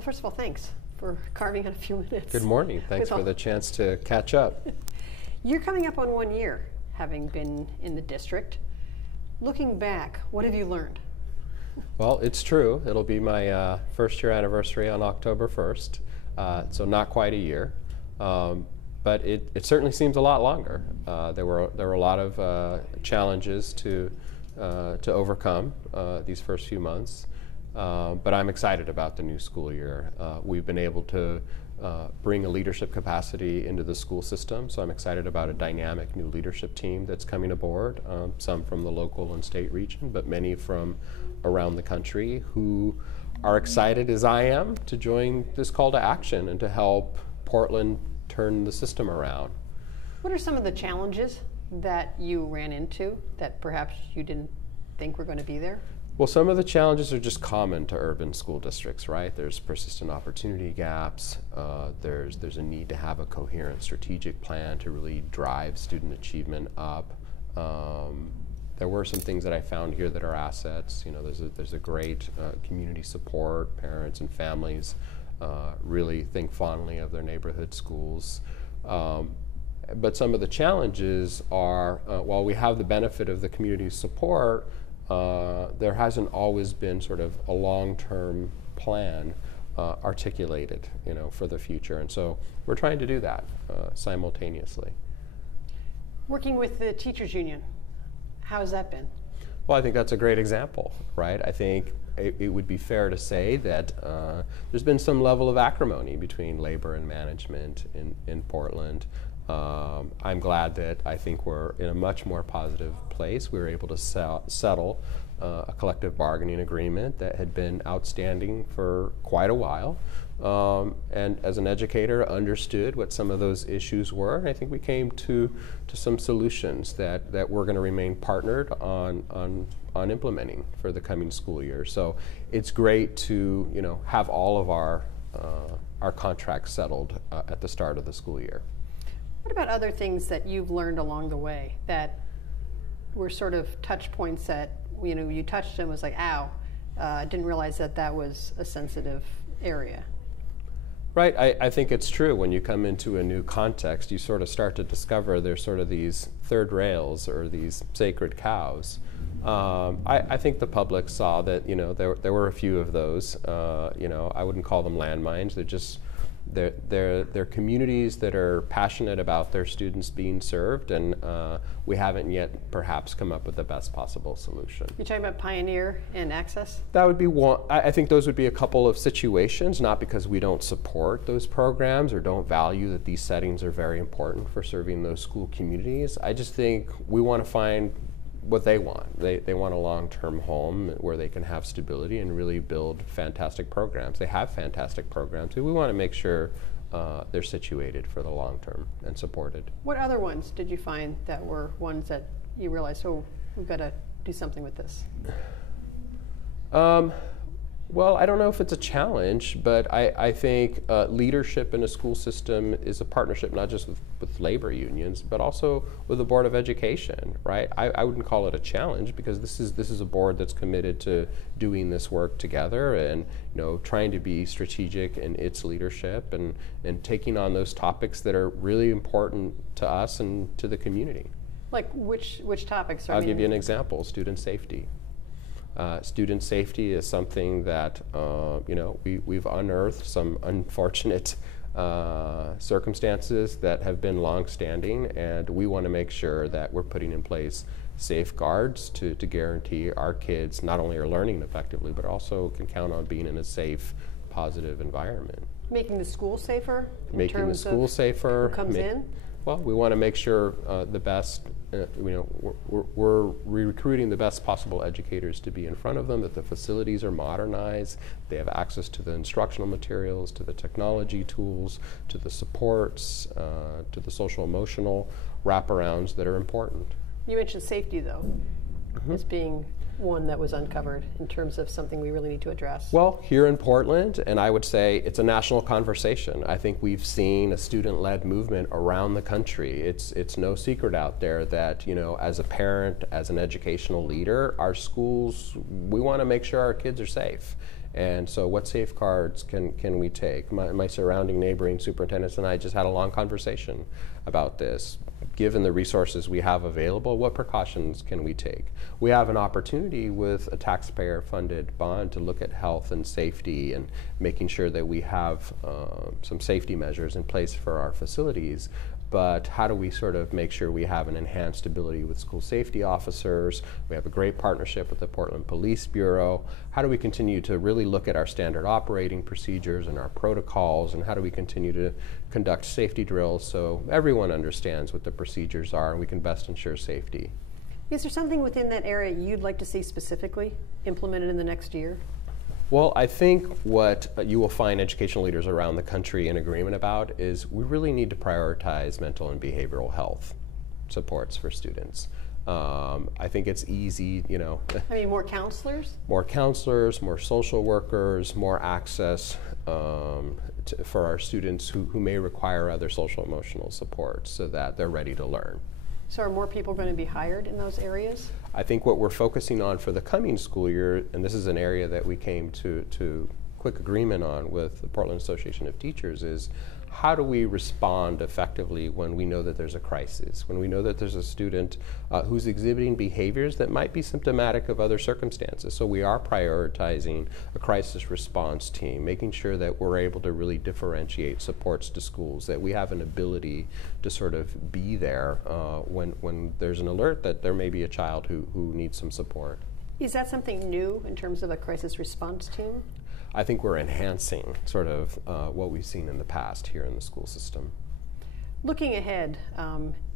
Well, first of all, thanks for carving out a few minutes. Good morning. Thanks for the chance to catch up. You're coming up on 1 year, having been in the district. Looking back, what have you learned? Well, it's true. It'll be my first year anniversary on October 1st, so not quite a year. But it certainly seems a lot longer. There were a lot of challenges to overcome these first few months. But I'm excited about the new school year. We've been able to bring a leadership capacity into the school system, so I'm excited about a dynamic new leadership team that's coming aboard, some from the local and state region, but many from around the country who are excited, as I am, to join this call to action and to help Portland turn the system around. What are some of the challenges that you ran into that perhaps you didn't think were going to be there? Well, some of the challenges are just common to urban school districts, right? There's persistent opportunity gaps. There's a need to have a coherent strategic plan to really drive student achievement up. There were some things that I found here that are assets. You know, there's a great community support. Parents and families really think fondly of their neighborhood schools. But some of the challenges are, while we have the benefit of the community support, there hasn't always been sort of a long-term plan articulated, you know, for the future, and so we're trying to do that simultaneously. Working with the teachers union, how has that been? Well, I think that's a great example, right? I think it would be fair to say that there's been some level of acrimony between labor and management in Portland. I'm glad that I think we're in a much more positive place. We were able to settle a collective bargaining agreement that had been outstanding for quite a while. And as an educator, understood what some of those issues were. And I think we came to some solutions that we're going to remain partnered on implementing for the coming school year. So it's great to, you know, have all of our contracts settled at the start of the school year. What about other things that you've learned along the way that were sort of touch points that, you know, you touched and was like, ow, didn't realize that was a sensitive area? Right, I think it's true. When you come into a new context, you sort of start to discover there's sort of these third rails or these sacred cows. I think the public saw that, you know, there were a few of those. You know, I wouldn't call them landmines. They're just they're communities that are passionate about their students being served, and we haven't yet perhaps come up with the best possible solution. You're talking about Pioneer and Access? That would be one. I think those would be a couple of situations, not because we don't support those programs or don't value that these settings are very important for serving those school communities. I just think we want to find what they want. They want a long-term home where they can have stability and really build fantastic programs. They have fantastic programs, but we want to make sure they're situated for the long term and supported. What other ones did you find that were ones that you realized, oh, we've got to do something with this? Well, I don't know if it's a challenge, but I think leadership in a school system is a partnership not just with labor unions, but also with the Board of Education, right? I wouldn't call it a challenge because this is a board that's committed to doing this work together and, you know, trying to be strategic in its leadership and taking on those topics that are really important to us and to the community. Like which topics? I'll give you an example: student safety. Student safety is something that you know, we've unearthed some unfortunate circumstances that have been long-standing, and we want to make sure that we're putting in place safeguards to guarantee our kids not only are learning effectively, but also can count on being in a safe, positive environment. Making the school safer? Making the school safer. Who comes in? Well, we want to make sure the best, you know, we're recruiting the best possible educators to be in front of them, that the facilities are modernized, they have access to the instructional materials, to the technology tools, to the supports, to the social emotional wraparounds that are important. You mentioned safety, though, as being one that was uncovered in terms of something we really need to address? Well, here in Portland, and I would say it's a national conversation. I think we've seen a student-led movement around the country. It's no secret out there that, you know, as a parent, as an educational leader, our schools, we want to make sure our kids are safe. And so what safeguards can we take? My surrounding neighboring superintendents and I just had a long conversation about this. Given the resources we have available, what precautions can we take? We have an opportunity with a taxpayer-funded bond to look at health and safety and making sure that we have some safety measures in place for our facilities. But how do we sort of make sure we have an enhanced ability with school safety officers? We have a great partnership with the Portland Police Bureau. How do we continue to really look at our standard operating procedures and our protocols, and how do we continue to conduct safety drills so everyone understands what the procedures are and we can best ensure safety? Is there something within that area you'd like to see specifically implemented in the next year? Well, I think what you will find educational leaders around the country in agreement about is we really need to prioritize mental and behavioral health supports for students. I think it's easy, you know. I mean, more counselors? More counselors, more social workers, more access for our students who may require other social emotional support so that they're ready to learn. So are more people going to be hired in those areas? I think what we're focusing on for the coming school year, and this is an area that we came to quick agreement on with the Portland Association of Teachers, is how do we respond effectively when we know that there's a crisis, when we know that there's a student who's exhibiting behaviors that might be symptomatic of other circumstances. So we are prioritizing a crisis response team, making sure that we're able to really differentiate supports to schools, that we have an ability to sort of be there when there's an alert that there may be a child who needs some support. Is that something new in terms of a crisis response team? I think we're enhancing sort of what we've seen in the past here in the school system. Looking ahead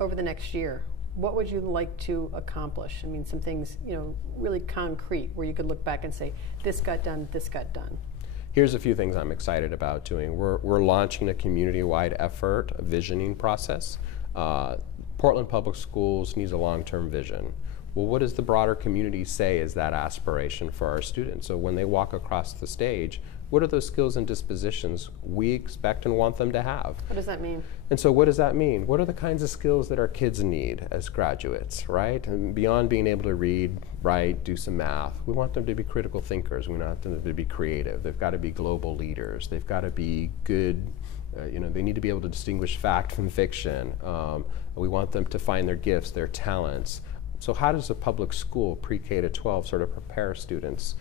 over the next year, what would you like to accomplish? I mean, some things, you know, really concrete where you could look back and say, this got done, this got done. Here's a few things I'm excited about doing. We're launching a community-wide effort, a visioning process. Portland Public Schools needs a long-term vision. Well, what does the broader community say is that aspiration for our students? So when they walk across the stage, what are those skills and dispositions we expect and want them to have? What does that mean? And so what does that mean? What are the kinds of skills that our kids need as graduates, right? And beyond being able to read, write, do some math, we want them to be critical thinkers. We want them to be creative. They've got to be global leaders. They've got to be good, you know, they need to be able to distinguish fact from fiction. We want them to find their gifts, their talents. So how does a public school, pre-K to 12, sort of prepare students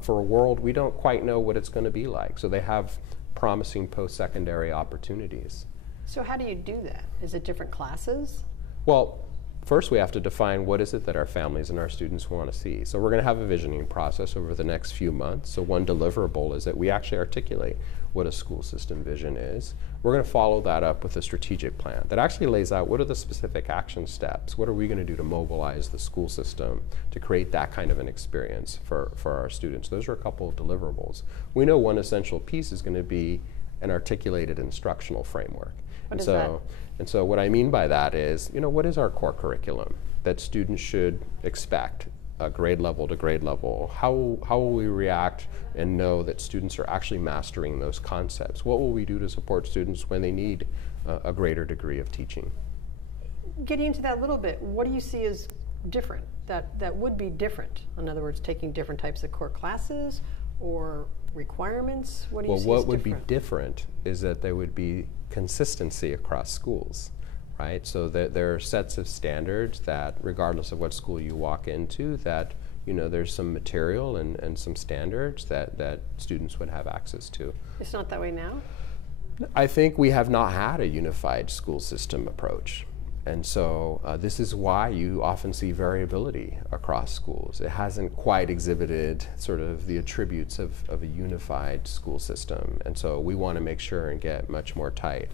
for a world we don't quite know what it's going to be like? So they have promising post-secondary opportunities. So how do you do that? Is it different classes? Well, first we have to define what is it that our families and our students want to see. So we're going to have a visioning process over the next few months. So one deliverable is that we actually articulate what a school system vision is. We're going to follow that up with a strategic plan that actually lays out what are the specific action steps, what are we going to do to mobilize the school system to create that kind of an experience for our students. Those are a couple of deliverables. We know one essential piece is going to be an articulated instructional framework. What is that? And so what I mean by that is, you know, what is our core curriculum that students should expect? Grade level to grade level. How will we react and know that students are actually mastering those concepts? What will we do to support students when they need a greater degree of teaching? Getting into that a little bit, what do you see as different, that would be different? In other words, taking different types of core classes or requirements? What do you see as different? Well, what would be different is that there would be consistency across schools. Right, so there are sets of standards that, regardless of what school you walk into, that, you know, there's some material and some standards that students would have access to. It's not that way now? I think we have not had a unified school system approach. And so this is why you often see variability across schools. It hasn't quite exhibited sort of the attributes of a unified school system. And so we want to make sure and get much more tight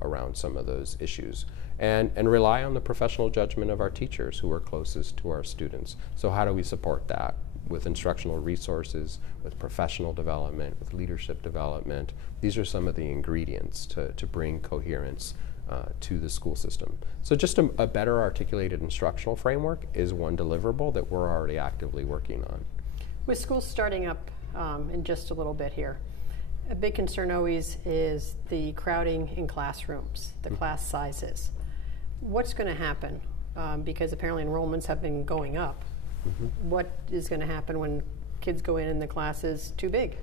around some of those issues. And rely on the professional judgment of our teachers who are closest to our students. So how do we support that? With instructional resources, with professional development, with leadership development. These are some of the ingredients to bring coherence to the school system. So just a better articulated instructional framework is one deliverable that we're already actively working on. With schools starting up in just a little bit here, a big concern always is the crowding in classrooms, the class sizes. What's going to happen? Because apparently enrollments have been going up. What is going to happen when kids go in and the class is too big.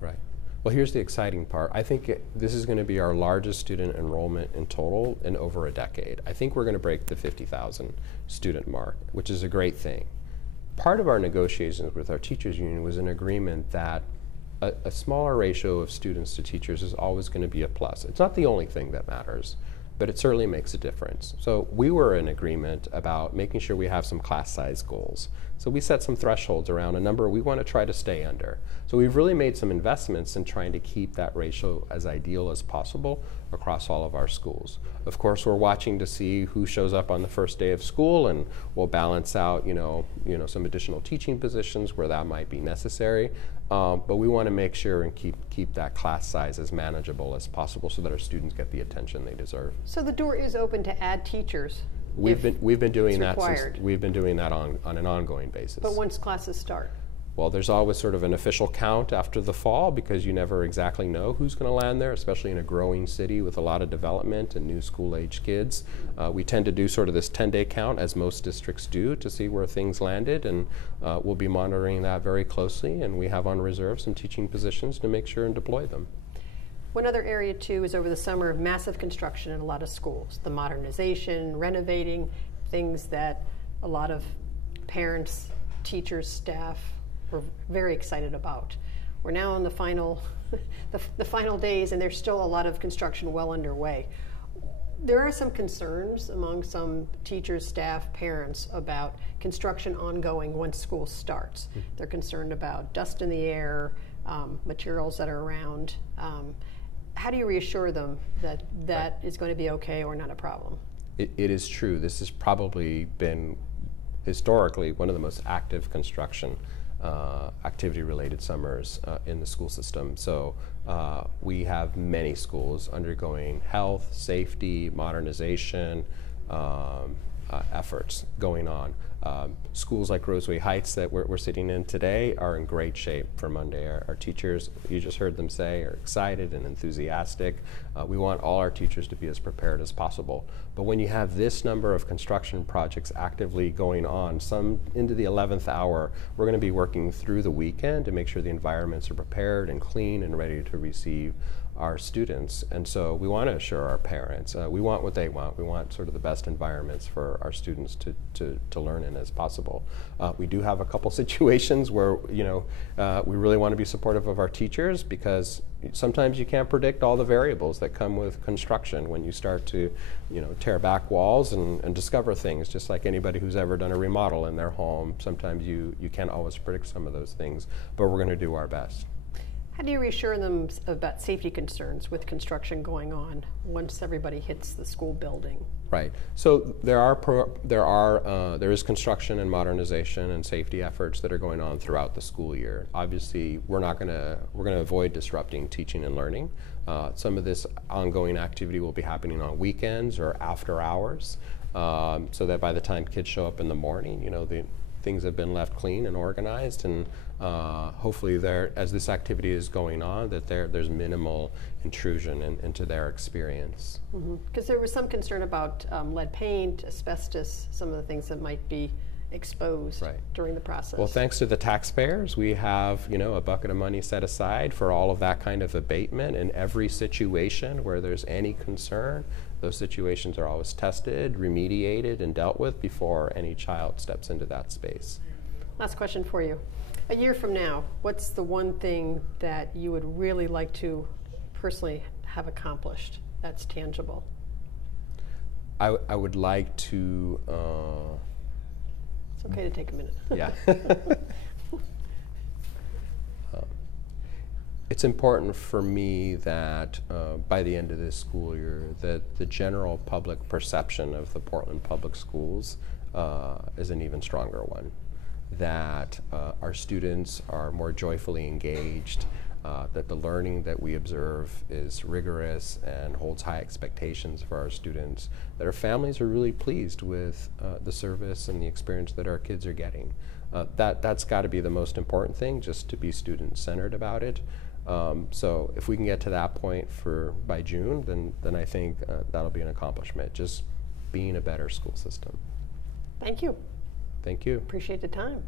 Right. Well, here's the exciting part. I think this is going to be our largest student enrollment in total in over a decade. I think we're going to break the 50,000 student mark, which is a great thing. Part of our negotiations with our teachers union was an agreement that a smaller ratio of students to teachers is always going to be a plus. It's not the only thing that matters, but it certainly makes a difference. So we were in agreement about making sure we have some class size goals. So we set some thresholds around a number we want to try to stay under. So we've really made some investments in trying to keep that ratio as ideal as possible across all of our schools. Of course, we're watching to see who shows up on the first day of school, and we'll balance out, some additional teaching positions where that might be necessary. But we want to make sure and keep that class size as manageable as possible so that our students get the attention they deserve. So the door is open to add teachers. We've been doing that required. we've been doing that on an ongoing basis. But once classes start? Well, there's always sort of an official count after the fall because you never exactly know who's going to land there, especially in a growing city with a lot of development and new school-age kids. We tend to do sort of this 10-day count, as most districts do, to see where things landed, and we'll be monitoring that very closely, and we have on reserve some teaching positions to make sure and deploy them. One other area, too, is over the summer, massive construction in a lot of schools. The modernization, renovating, things that a lot of parents, teachers, staff were very excited about. We're now in the final, the final days, and there's still a lot of construction well underway. There are some concerns among some teachers, staff, parents about construction ongoing once school starts. They're concerned about dust in the air, materials that are around. How do you reassure them that that is going to be okay or not a problem? It is true. This has probably been historically one of the most active construction activity-related summers in the school system. So we have many schools undergoing health, safety, modernization efforts going on. Schools like Roseway Heights that we're sitting in today are in great shape for Monday. Our teachers, you just heard them say, are excited and enthusiastic. We want all our teachers to be as prepared as possible. But when you have this number of construction projects actively going on, some into the 11th hour, we're going to be working through the weekend to make sure the environments are prepared and clean and ready to receive our students. And so we want to assure our parents, we want what they want. We want sort of the best environments for our students to learn in as possible. We do have a couple situations where we really want to be supportive of our teachers because sometimes you can't predict all the variables that come with construction when you start to tear back walls and discover things, just like anybody who's ever done a remodel in their home. Sometimes you can't always predict some of those things, but we're going to do our best. How do you reassure them about safety concerns with construction going on once everybody hits the school building? Right. So there is construction and modernization and safety efforts that are going on throughout the school year. Obviously, we're going to avoid disrupting teaching and learning. Some of this ongoing activity will be happening on weekends or after hours, so that by the time kids show up in the morning, the things have been left clean and organized, and hopefully as this activity is going on, that there's minimal intrusion into their experience. Because there was some concern about lead paint, asbestos, some of the things that might be exposed during the process. Well, thanks to the taxpayers, we have a bucket of money set aside for all of that kind of abatement. In every situation where there's any concern, those situations are always tested, remediated, and dealt with before any child steps into that space. Last question for you. A year from now, what's the one thing that you would really like to personally have accomplished that's tangible? I would like to... It's okay to take a minute. Yeah. It's important for me that by the end of this school year that the general public perception of the Portland Public Schools is an even stronger one. That our students are more joyfully engaged, that the learning that we observe is rigorous and holds high expectations for our students, that our families are really pleased with the service and the experience that our kids are getting. That's got to be the most important thing, just to be student-centered about it. So if we can get to that point by June, then I think that'll be an accomplishment, just being a better school system. Thank you. Thank you. Appreciate the time.